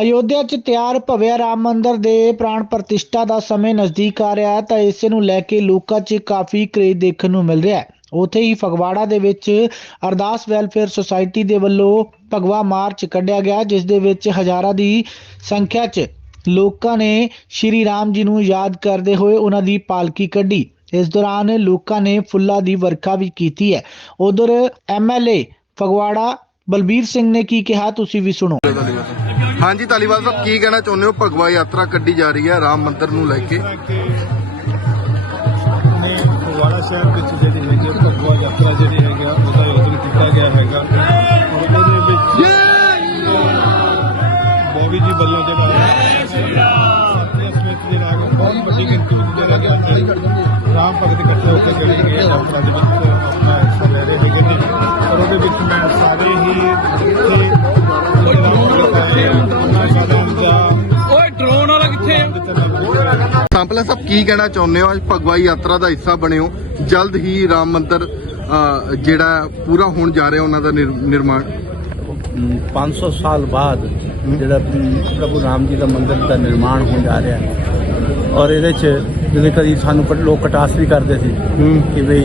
ਅਯੋਧਿਆ 'ਚ ਤਿਆਰ ਭਵਿਆ ਰਾਮ ਮੰਦਿਰ ਦੇ ਪ੍ਰਾਣ ਪ੍ਰਤਿਸ਼ਠਾ ਦਾ ਸਮੇਂ ਨਜ਼ਦੀਕ ਆ ਰਿਹਾ ਹੈ, ਤਾਂ ਇਸ ਨੂੰ ਲੈ ਕੇ ਲੋਕਾਂ 'ਚ ਕਾਫੀ ਕਰੇਜ਼ ਦੇਖਣ ਨੂੰ ਮਿਲ ਰਿਹਾ ਹੈ। ਉੱਥੇ ਹੀ ਫਗਵਾੜਾ ਦੇ ਵਿੱਚ ਅਰਦਾਸ ਵੈਲਫੇਅਰ ਸੁਸਾਇਟੀ ਦੇ ਵੱਲੋਂ ਭਗਵਾ ਮਾਰਚ ਕੱਢਿਆ ਗਿਆ ਜਿਸ ਦੇ ਵਿੱਚ ਹਜ਼ਾਰਾਂ ਦੀ ਸੰਖਿਆ 'ਚ ਲੋਕਾਂ ਨੇ ਸ਼੍ਰੀ ਰਾਮ ਜੀ ਨੂੰ ਯਾਦ ਕਰਦੇ ਹੋਏ ਉਹਨਾਂ ਦੀ ਪਾਲਕੀ ਕੱਢੀ। ਇਸ ਦੌਰਾਨ ਲੋਕਾਂ ਨੇ ਫੁੱਲਾਂ ਦੀ ਵਰਖਾ ਵੀ ਕੀਤੀ ਹੈ। ਉਧਰ ਐਮਐਲਏ ਫਗਵਾੜਾ ਬਲਬੀਰ ਸਿੰਘ ਨੇ ਕੀ ਕਿਹਾ, ਤੁਸੀਂ ਵੀ ਸੁਣੋ। ਹਾਂਜੀ ਧਾਲੀਵਾਲ ਸਾਹਿਬ ਕੀ ਕਹਿਣਾ ਚਾਹੁੰਦੇ ਹੋ? ਭਗਵਾ ਯਾਤਰਾ ਕੱਢੀ ਜਾ ਰਹੀ ਹੈ ਰਾਮ ਮੰਦਿਰ ਨੂੰ ਲੈ ਕੇ। ਨੇ ਫਗਵਾੜਾ ਸ਼ਹਿਰ ਵਿੱਚ ਜਿਹੜੀ ਹੈਗੀ ਆ, ਭਗਵਾ ਯਾਤਰਾ ਜਿਹੜੀ ਹੈਗੀ ਉਹਦਾ ਆਯੋਜਨ ਕੀਤਾ ਗਿਆ ਹੈਗਾ। ਉਹਦੇ ਵਿੱਚ ਬੋਬੀ ਜੀ ਵੱਲੋਂ ਜਿਹੜਾ ਬਹੁਤ ਵੱਡੀ ਗਿਣਤੀ ਵਿੱਚ ਜਿਹੜਾ ਰਾਮ ਭਗਤ ਇਕੱਠੇ ਹੋ ਕੇ ਜਿਹੜੇ ਹੈਗੇ ਆ, ਯਾਤਰਾ ਦੇ ਵਿੱਚ ਆ? ਸਾਂਪਲਾ ਸਾਹਿਬ ਕੀ ਕਹਿਣਾ ਚਾਹੁੰਦੇ ਹੋ? ਅੱਜ ਭਗਵਾ ਯਾਤਰਾ ਦਾ ਹਿੱਸਾ ਬਣੇ ਹੋ। ਜਲਦ ਹੀ ਰਾਮ ਮੰਦਿਰ ਜਿਹੜਾ ਪੂਰਾ ਹੋਣ ਜਾ ਰਿਹਾ ਉਹਨਾਂ ਦਾ ਨਿਰ- ਨਿਰਮਾਣ। 500 ਸਾਲ ਬਾਅਦ ਜਿਹੜਾ ਪ੍ਰਭੂ ਰਾਮ ਜੀ ਦਾ ਮੰਦਿਰ ਦਾ ਨਿਰਮਾਣ ਹੋਣ ਜਾ ਰਿਹਾ ਹੈ। ਔਰ ਇਹਦੇ ਚ ਜਦੋਂ ਕਦੀ ਸਾਨੂੰ सानू ਲੋਕ ਕਟਾਸ ਵੀ ਕਰਦੇ ਸੀ ਕਿ भाई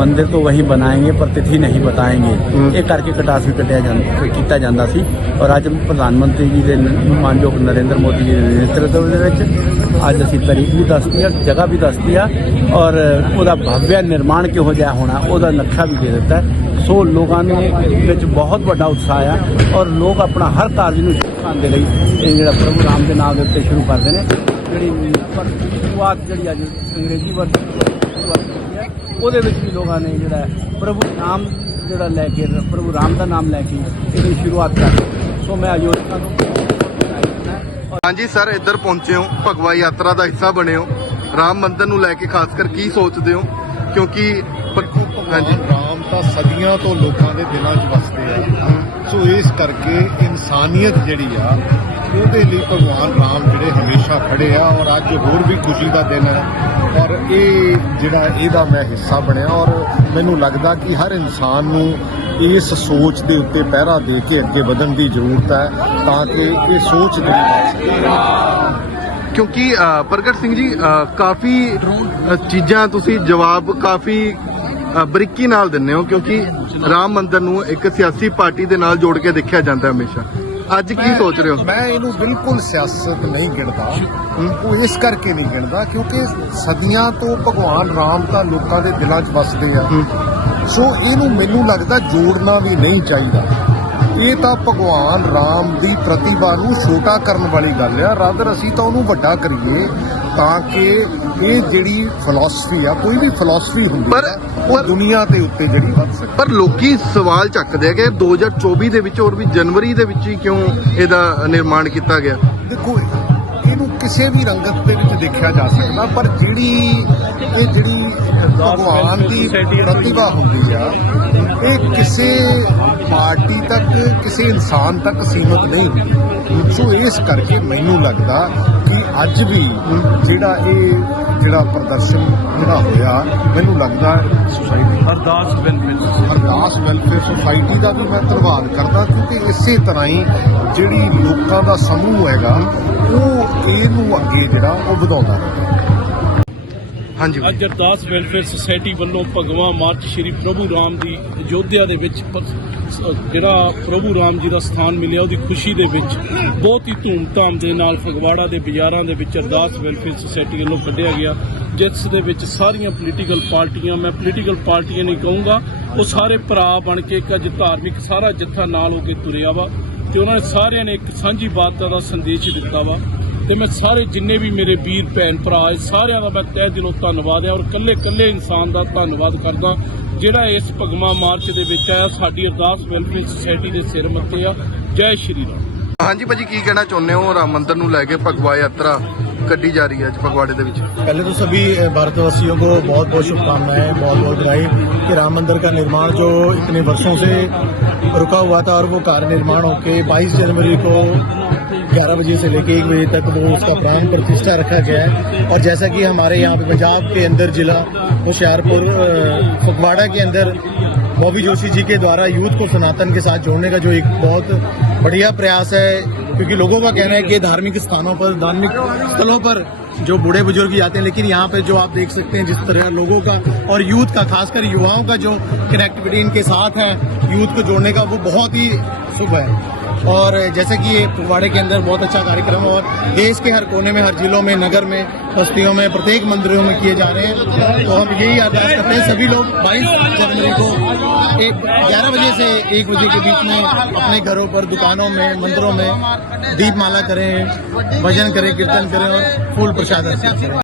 मंदिर ਤੋਂ वही ਬਣਾਏਗੇ ਪਰ ਤਿਥੀ ਨਹੀਂ ਬਤਾਏਗੇ। ਇਹ ਕਰਕੇ ਕਟਾਸ ਵੀ ਕੱਟਿਆ ਜਾਂਦਾ ਕੀਤਾ ਜਾਂਦਾ ਸੀ। ਔਰ ਅੱਜ ਪ੍ਰਧਾਨ ਮੰਤਰੀ ਜੀ ਦੇ ਮਾਨਯੋਗ ਨਰਿੰਦਰ ਮੋਦੀ ਜੀ ਦੇ ਨੇਤਰਤਵ ਦੇ ਵਿੱਚ ਅੱਜ ਅਸੀਂ ਤਾਰੀਖ ਵੀ ਦੱਸਦੀ ਆ ਜਗ੍ਹਾ ਵੀ ਦੱਸਦੀ ਆ ਔਰ ਉਹਦਾ ਭਵਯ ਨਿਰਮਾਣ ਕਿਹੋ ਜਿਹਾ ਹੋਣਾ ਉਹਦਾ ਨਕਸ਼ਾ ਵੀ ਦੇ ਦਿੱਤਾ ਸੋ ਲੋਕਾਂ ਨੂੰ ਵਿੱਚ ਬਹੁਤ ਵੱਡਾ ਉਤਸ਼ਾਹ ਆ ਔਰ ਲੋਕ ਆਪਣਾ ਹਰ ਕਾਰਜ ਨੂੰ ਖਾਣ ਦੇ ਲਈ ਇਹ ਜਿਹੜਾ ਪ੍ਰਭੂ ਰਾਮ ਦੇ ਨਾਮ ਦੇ ਉੱਤੇ ਸ਼ੁਰੂ ਕਰਦੇ ਨੇ। ਜਿਹੜੀ ਪਰ ਸ਼ੁਰੂਆਤ ਜਿਹੜੀ ਅੱਜ ਅੰਗਰੇਜ਼ੀ ਵਰਡ ਸ਼ੁਰੂਆਤ ਕੀਤੀ ਹੈ ਉਹਦੇ ਵਿੱਚ ਵੀ ਲੋਕਾਂ ਨੇ ਜਿਹੜਾ ਪ੍ਰਭੂ ਨਾਮ ਜਿਹੜਾ ਲੈ ਕੇ ਪ੍ਰਭੂ ਰਾਮ ਦਾ ਨਾਮ ਲੈ ਕੇ ਇਹਦੀ ਸ਼ੁਰੂਆਤ ਕਰ। ਸੋ ਮੈਂ ਆਯੋਜਕਾਂ ਨੂੰ ਹਾਂਜੀ ਸਰ ਇੱਧਰ ਪਹੁੰਚੇ ਹੋ ਭਗਵਾ ਯਾਤਰਾ ਦਾ ਹਿੱਸਾ ਬਣੇ ਹੋ। ਰਾਮ ਮੰਦਿਰ ਨੂੰ ਲੈ ਕੇ ਖਾਸ ਕਰ ਕੀ ਸੋਚਦੇ ਹੋ? ਕਿਉਂਕਿ ਹਾਂਜੀ। ਰਾਮ ਤਾਂ ਸਦੀਆਂ ਤੋਂ ਲੋਕਾਂ ਦੇ ਦਿਲਾਂ 'ਚ ਵਸਦੇ ਆ। ਸੋ ਇਸ ਕਰਕੇ ਇਨਸਾਨੀਅਤ ਜਿਹੜੀ ਆ ਉਹਦੇ ਲਈ ਭਗਵਾਨ ਰਾਮ ਜਿਹੜੇ ਹਮੇਸ਼ਾ ਖੜੇ ਆ ਔਰ ਅੱਜ ਹੋਰ ਵੀ ਖੁਸ਼ੀ ਦਾ ਦਿਨ ਹੈ। ਔਰ ਇਹ ਜਿਹੜਾ ਇਹਦਾ ਮੈਂ ਹਿੱਸਾ ਬਣਿਆ ਔਰ ਮੈਨੂੰ ਲੱਗਦਾ ਕਿ ਹਰ ਇਨਸਾਨ ਨੂੰ ਇਸ ਸੋਚ ਦੇ ਉੱਤੇ ਪਹਿਰਾ ਦੇ ਕੇ ਅੱਗੇ ਵਧਣ ਦੀ ਜ਼ਰੂਰਤ ਹੈ ਤਾਂ ਕਿ ਇਹ ਸੋਚ ਜਿਹੜੀ ਬਣ ਸਕੇ ਕਿਉਂਕਿ ਪ੍ਰਗਟ ਸਿੰਘ ਜੀ ਕਾਫੀ ਚੀਜ਼ਾਂ ਤੁਸੀਂ ਜਵਾਬ ਕਾਫੀ ਬਰੀਕੀ ਨਾਲ ਦਿੰਦੇ ਹੋ ਕਿਉਂਕਿ ਰਾਮ ਮੰਦਰ ਨੂੰ ਇੱਕ ਸਿਆਸੀ ਪਾਰਟੀ ਦੇ ਨਾਲ ਜੋੜ ਕੇ ਦੇਖਿਆ ਜਾਂਦਾ ਹਮੇਸ਼ਾ। ਅੱਜ ਕੀ ਸੋਚ ਰਹੇ ਹੋ? ਮੈਂ ਇਹਨੂੰ ਬਿਲਕੁਲ ਸਿਆਸਤ ਨਹੀਂ ਗਿਣਦਾ। ਉਹ ਇਸ ਕਰਕੇ ਨਹੀਂ ਗਿਣਦਾ ਕਿਉਂਕਿ ਸਦੀਆਂ ਤੋਂ ਭਗਵਾਨ ਰਾਮ ਤਾਂ ਲੋਕਾਂ ਦੇ ਦਿਲਾਂ 'ਚ ਵਸਦੇ ਆ। ਸੋ ਇਹਨੂੰ ਮੈਨੂੰ ਲੱਗਦਾ ਜੋੜਨਾ ਵੀ ਨਹੀਂ ਚਾਹੀਦਾ। ਇਹ ਤਾਂ ਭਗਵਾਨ ਰਾਮ ਦੀ ਪ੍ਰਤਿਭਾ ਨੂੰ ਛੋਟਾ ਕਰਨ ਵਾਲੀ ਗੱਲ ਆ। ਰਾਦਰ ਅਸੀਂ ਤਾਂ ਉਹਨੂੰ ਵੱਡਾ ਕਰੀਏ ਤਾਂ ਕਿ ਇਹ ਜਿਹੜੀ ਫਿਲਾਸਫੀ ਆ ਕੋਈ ਵੀ ਫਿਲਾਸਫੀ ਹੁੰਦੀ ਪਰ- ਆ ਉਹ ਪਰ- ਦੁਨੀਆ ਦੇ ਉੱਤੇ ਜਿਹੜੀ ਵੱਧ ਸਕੇ ਪਰ ਲੋਕੀ ਸਵਾਲ ਚੱਕਦੇ ਆ ਕਿ 2024 ਦੇ ਵਿੱਚ ਹੋਰ ਵੀ ਜਨਵਰੀ ਦੇ ਵਿੱਚ ਹੀ ਕਿਉਂ ਇਹਦਾ ਨਿਰਮਾਣ ਕੀਤਾ ਗਿਆ? ਦੇਖੋ ਇਹਨੂੰ ਕਿਸੇ ਵੀ ਰੰਗਤ ਦੇ ਵਿੱਚ ਦੇਖਿਆ ਜਾ ਸਕਦਾ ਪਰ ਜਿਹੜੀ ਇਹ ਜਿਹੜੀ ਭਗਵਾਨ ਦੀ ਪ੍ਰਤਿਭਾ ਹੁੰਦੀ ਆ ਇਹ ਕਿਸੇ ਪਾਰਟੀ ਤੱਕ ਕਿਸੇ ਇਨਸਾਨ ਤੱਕ ਸੀਮਤ ਨਹੀਂ ਹੁੰਦੀ। ਸੋ ਇਸ ਕਰਕੇ ਮੈਨੂੰ ਲੱਗਦਾ ਕਿ ਅੱਜ ਵੀ ਜਿਹੜਾ ਇਹ ਜਿਹੜਾ ਪ੍ਰਦਰਸ਼ਨ ਜਿਹੜਾ ਹੋਇਆ ਮੈਨੂੰ ਲੱਗਦਾ ਸੁਸਾਇਟੀ ਅਰਦਾਸ ਬੈਨੀਫਿਟ ਅਰਦਾਸ ਵੈਲਫੇਅਰ ਸੁਸਾਇਟੀ ਦਾ ਵੀ ਮੈਂ ਧੰਨਵਾਦ ਕਰਦਾ ਕਿਉਂਕਿ ਇਸੇ ਤਰ੍ਹਾਂ ਹੀ ਜਿਹੜੀ ਲੋਕਾਂ ਦਾ ਸਮੂਹ ਹੈਗਾ ਉਹ ਇਹਨੂੰ ਅੱਗੇ ਜਿਹੜਾ ਉਹ ਵਧਾਉਂਦਾ ਰਹੇ। ਹਾਂਜੀ ਅੱਜ ਅਰਦਾਸ ਵੈਲਫੇਅਰ ਸੁਸਾਇਟੀ ਵੱਲੋਂ ਭਗਵਾ ਮਾਰਚ ਸ਼੍ਰੀ ਪ੍ਰਭੂ ਰਾਮ ਦੀ ਅਯੋਧਿਆ ਦੇ ਵਿੱਚ ਜਿਹੜਾ ਪ੍ਰਭੂ ਰਾਮ ਜੀ ਦਾ ਸਥਾਨ ਮਿਲਿਆ, ਉਹਦੀ ਖੁਸ਼ੀ ਦੇ ਵਿੱਚ ਬਹੁਤ ਹੀ ਧੂਮਧਾਮ ਦੇ ਨਾਲ ਫਗਵਾੜਾ ਦੇ ਬਾਜ਼ਾਰਾਂ ਦੇ ਵਿੱਚ ਅਰਦਾਸ ਵੈਲਫੇਅਰ ਸੁਸਾਇਟੀ ਵੱਲੋਂ ਕੱਢਿਆ ਗਿਆ, ਜਿਸ ਦੇ ਵਿੱਚ ਸਾਰੀਆਂ ਪੋਲੀਟੀਕਲ ਪਾਰਟੀਆਂ, ਮੈਂ ਪੋਲੀਟੀਕਲ ਪਾਰਟੀਆਂ ਨਹੀਂ ਕਹੂੰਗਾ, ਉਹ ਸਾਰੇ ਭਰਾ ਬਣ ਕੇ ਇੱਕ ਅੱਜ ਧਾਰਮਿਕ ਸਾਰਾ ਜੱਥਾ ਨਾਲ ਹੋ ਕੇ ਤੁਰਿਆ ਵਾ ਤੇ ਉਹਨਾਂ ਨੇ ਸਾਰਿਆਂ ਨੇ ਇੱਕ ਸਾਂਝੀ ਬਾਤ ਦਾ ਸੰਦੇਸ਼ ਦਿੱਤਾ ਵਾ। ਤੇ ਮੈਂ ਸਾਰੇ ਜਿੰਨੇ ਵੀ ਮੇਰੇ ਵੀਰ ਭੈਣ ਭਰਾ ਹੈ ਸਾਰਿਆਂ ਦਾ ਮੈਂ ਤਹਿ ਦਿਲੋਂ ਧੰਨਵਾਦ ਹੈ ਔਰ ਕੱਲੇ ਕੱਲੇ ਇਨਸਾਨ ਦਾ ਧੰਨਵਾਦ ਕਰਦਾ ਜਿਹੜਾ ਇਸ ਭਗਵਾ ਮਾਰਚ ਦੇ ਵਿੱਚ ਆਇਆ ਸਾਡੀ ਅਰਦਾਸ ਵੈਲਫੇਅਰ ਸੁਸਾਇਟੀ ਦੇ ਸਿਰ ਮੱਥੇ ਆ ਜੈ ਸ਼੍ਰੀ ਰਾਮ ਹਾਂਜੀ ਭਾਜੀ ਕੀ ਕਹਿਣਾ ਚਾਹੁੰਦੇ ਹੋ ਰਾਮ ਮੰਦਿਰ ਨੂੰ ਲੈ ਕੇ ਭਗਵਾ ਯਾਤਰਾ ਕੱਢੀ ਜਾ ਰਹੀ ਹੈ ਅੱਜ ਫਗਵਾੜੇ ਦੇ ਵਿੱਚ पहले तो सभी भारतवासियों को बहुत बहुत शुभकामनाएं बहुत बहुत बधाई कि राम मंदिर का निर्माण जो इतने वर्षों से रुका हुआ था और वो कार्य निर्माण होके 22 जनवरी को 11 बजे से लेके एक बजे तक वो उसका प्राण प्रतिष्ठा रखा गया है। और जैसा कि हमारे यहाँ पे पंजाब के अंदर जिला होशियारपुर फगवाड़ा के अंदर बॉबी जोशी जी के द्वारा यूथ को सनातन के साथ जोड़ने का जो एक बहुत बढ़िया प्रयास है, क्योंकि लोगों का कहना है कि धार्मिक स्थानों पर, धार्मिक स्थलों पर जो बूढ़े बुज़ुर्ग जाते हैं, लेकिन यहाँ पे जो आप देख सकते हैं जिस तरह लोगों का और यूथ का, खासकर युवाओं का जो कनेक्टिविटी इनके साथ है, यूथ को जोड़ने का वो बहुत ही शुभ है। और जैसे कि ये फगवाड़े के अंदर बहुत अच्छा कार्यक्रम और देश के हर कोने में, हर जिलों में, नगर में, बस्तियों में, प्रत्येक मंदिरों में किए जा रहे हैं। तो हम यही अरदास करते हैं सभी लोग 22 जनवरी को एक ग्यारह बजे से एक बजे के बीच में अपने घरों पर, दुकानों में, मंदिरों में दीपमाला करें, भजन करें, कीर्तन करें और फूल प्रसाद अर्पित करें।